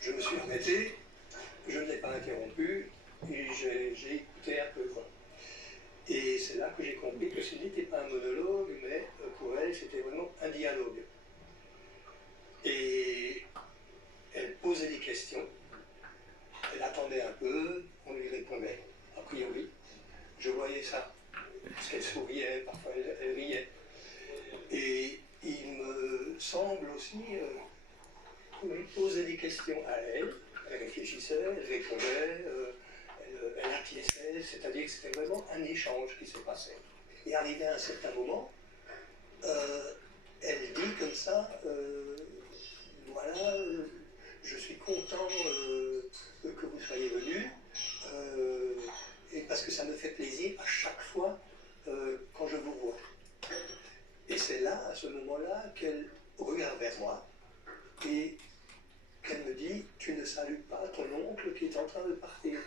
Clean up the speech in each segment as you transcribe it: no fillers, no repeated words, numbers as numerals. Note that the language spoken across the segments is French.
Je me suis arrêté, je ne l'ai pas interrompu, et j'ai écouté un peu, quoi. Et c'est là que j'ai compris que ce n'était pas un monologue, mais pour elle, c'était vraiment un dialogue. Et elle posait des questions, elle attendait un peu, on lui répondait, a priori. Je voyais ça, parce qu'elle souriait, parfois elle riait. Et il me semble aussi qu'on lui posait des questions à elle, elle réfléchissait, elle répondait, elle acquiesçait, c'est-à-dire que c'était vraiment un échange qui se passait. Et arrivé à un certain moment, elle dit comme ça, voilà, je suis content que vous soyez venu, et parce que ça me fait plaisir à chaque fois quand je vous vois. Et c'est là, à ce moment-là, qu'elle regarde vers moi et qu'elle me dit, tu ne salues pas ton oncle qui est en train de partir.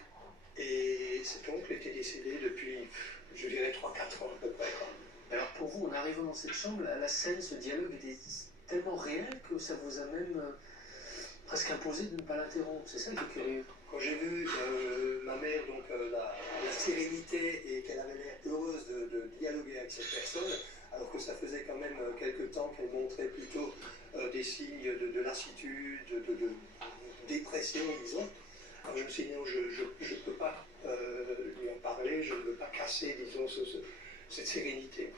Et cet oncle était décédé depuis, je dirais, 3-4 ans à peu près, quoi. Alors pour vous, en arrivant dans cette chambre, la scène, ce dialogue était tellement réel que ça vous a même presque imposé de ne pas l'interrompre. C'est ça qui est curieux. Quand j'ai vu ma mère, donc la sérénité et qu'elle avait l'air heureuse de dialoguer avec cette personne, alors que ça faisait quand même quelques temps qu'elle montrait plutôt des signes de lassitude, de dépression, disons. Alors je me suis dit, non, je ne peux pas lui en parler, je ne veux pas casser, disons, cette sérénité.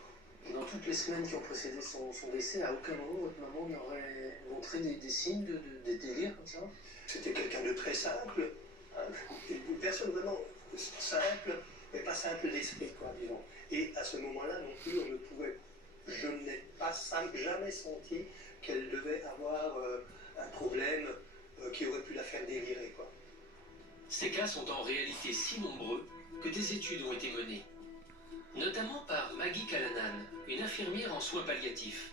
Dans toutes les semaines qui ont précédé son décès, à aucun moment votre maman n'aurait montré des signes de délire comme ça? C'était quelqu'un de très simple, hein, une personne vraiment simple, mais pas simple d'esprit, quoi, disons. Et à ce moment-là non plus, on ne pouvait, je n'ai pas jamais senti qu'elle devait avoir un problème qui aurait pu la faire délirer, quoi. Ces cas sont en réalité si nombreux que des études ont été menées, notamment par Maggie Callanan, une infirmière en soins palliatifs.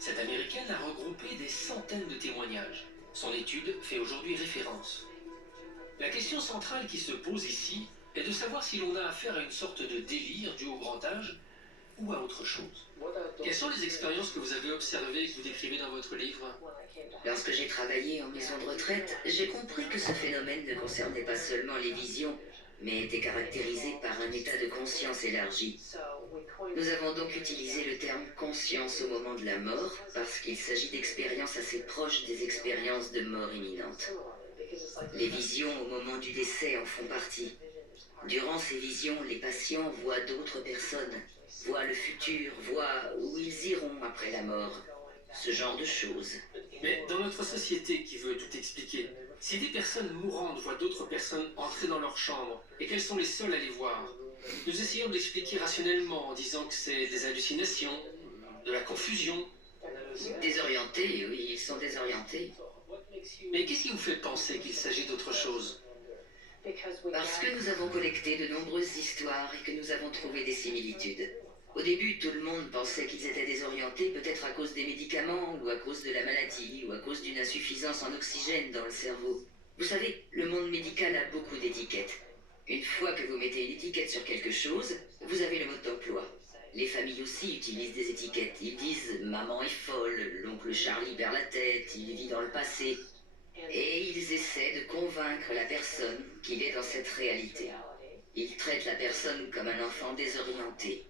Cette américaine a regroupé des centaines de témoignages. Son étude fait aujourd'hui référence. La question centrale qui se pose ici est de savoir si l'on a affaire à une sorte de délire dû au grand âge ou à autre chose. Quelles sont les expériences que vous avez observées et que vous décrivez dans votre livre? Lorsque j'ai travaillé en maison de retraite, j'ai compris que ce phénomène ne concernait pas seulement les visions, mais était caractérisé par un état de conscience élargi. Nous avons donc utilisé le terme conscience au moment de la mort, parce qu'il s'agit d'expériences assez proches des expériences de mort imminente. Les visions au moment du décès en font partie. Durant ces visions, les patients voient d'autres personnes, voient le futur, voient où ils iront après la mort. Ce genre de choses. Mais dans notre société qui veut tout expliquer, si des personnes mourantes voient d'autres personnes entrer dans leur chambre et qu'elles sont les seules à les voir, nous essayons de l'expliquer rationnellement en disant que c'est des hallucinations, de la confusion. Désorientés, oui, ils sont désorientés. Mais qu'est-ce qui vous fait penser qu'il s'agit d'autre chose? Parce que nous avons collecté de nombreuses histoires et que nous avons trouvé des similitudes. Au début, tout le monde pensait qu'ils étaient désorientés, peut-être à cause des médicaments, ou à cause de la maladie, ou à cause d'une insuffisance en oxygène dans le cerveau. Vous savez, le monde médical a beaucoup d'étiquettes. Une fois que vous mettez une étiquette sur quelque chose, vous avez le mode d'emploi. Les familles aussi utilisent des étiquettes. Ils disent « maman est folle »,« l'oncle Charlie perd la tête »,« il vit dans le passé ». Et ils essaient de convaincre la personne qu'il est dans cette réalité. Ils traitent la personne comme un enfant désorienté.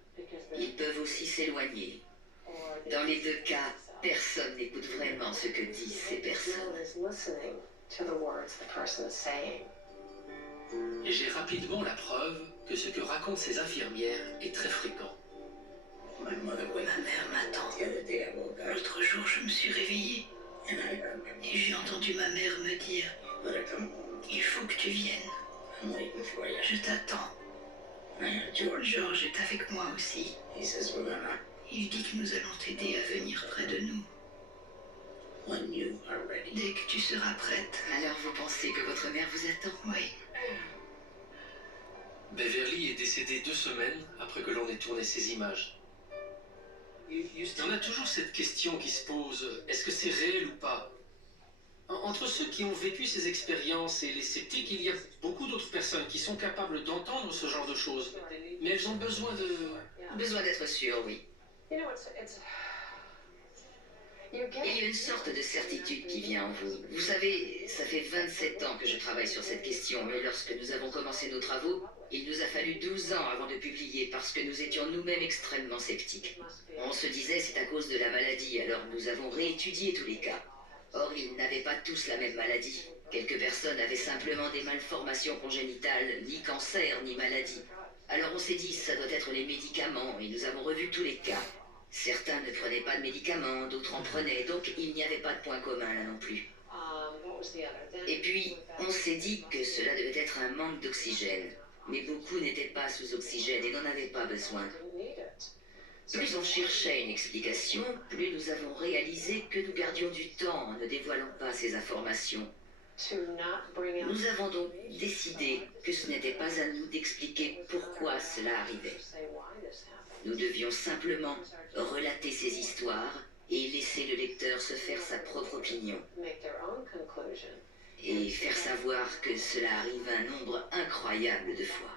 Ils peuvent aussi s'éloigner. Dans les deux cas, personne n'écoute vraiment ce que disent ces personnes. Et j'ai rapidement la preuve que ce que racontent ces infirmières est très fréquent. Ma mère m'attend. L'autre jour, je me suis réveillée et j'ai entendu ma mère me dire « Il faut que tu viennes. Je t'attends. » George est avec moi aussi. Il dit que nous allons t'aider à venir près de nous. Dès que tu seras prête. Alors vous pensez que votre mère vous attend? Oui. Beverly est décédée 2 semaines après que l'on ait tourné ces images. On a toujours cette question qui se pose, est-ce que c'est réel ou pas? Entre ceux qui ont vécu ces expériences et les sceptiques, il y a beaucoup d'autres personnes qui sont capables d'entendre ce genre de choses. Mais elles ont besoin de... Besoin d'être sûres, oui. Il y a une sorte de certitude qui vient en vous. Vous savez, ça fait 27 ans que je travaille sur cette question, et lorsque nous avons commencé nos travaux, il nous a fallu 12 ans avant de publier parce que nous étions nous-mêmes extrêmement sceptiques. On se disait c'est à cause de la maladie, alors nous avons réétudié tous les cas. Or, ils n'avaient pas tous la même maladie. Quelques personnes avaient simplement des malformations congénitales, ni cancer, ni maladie. Alors on s'est dit, ça doit être les médicaments, et nous avons revu tous les cas. Certains ne prenaient pas de médicaments, d'autres en prenaient, donc il n'y avait pas de point commun là non plus. Et puis, on s'est dit que cela devait être un manque d'oxygène. Mais beaucoup n'étaient pas sous oxygène et n'en avaient pas besoin. Plus on cherchait une explication, plus nous avons réalisé que nous perdions du temps en ne dévoilant pas ces informations. Nous avons donc décidé que ce n'était pas à nous d'expliquer pourquoi cela arrivait. Nous devions simplement relater ces histoires et laisser le lecteur se faire sa propre opinion. Et faire savoir que cela arrive un nombre incroyable de fois.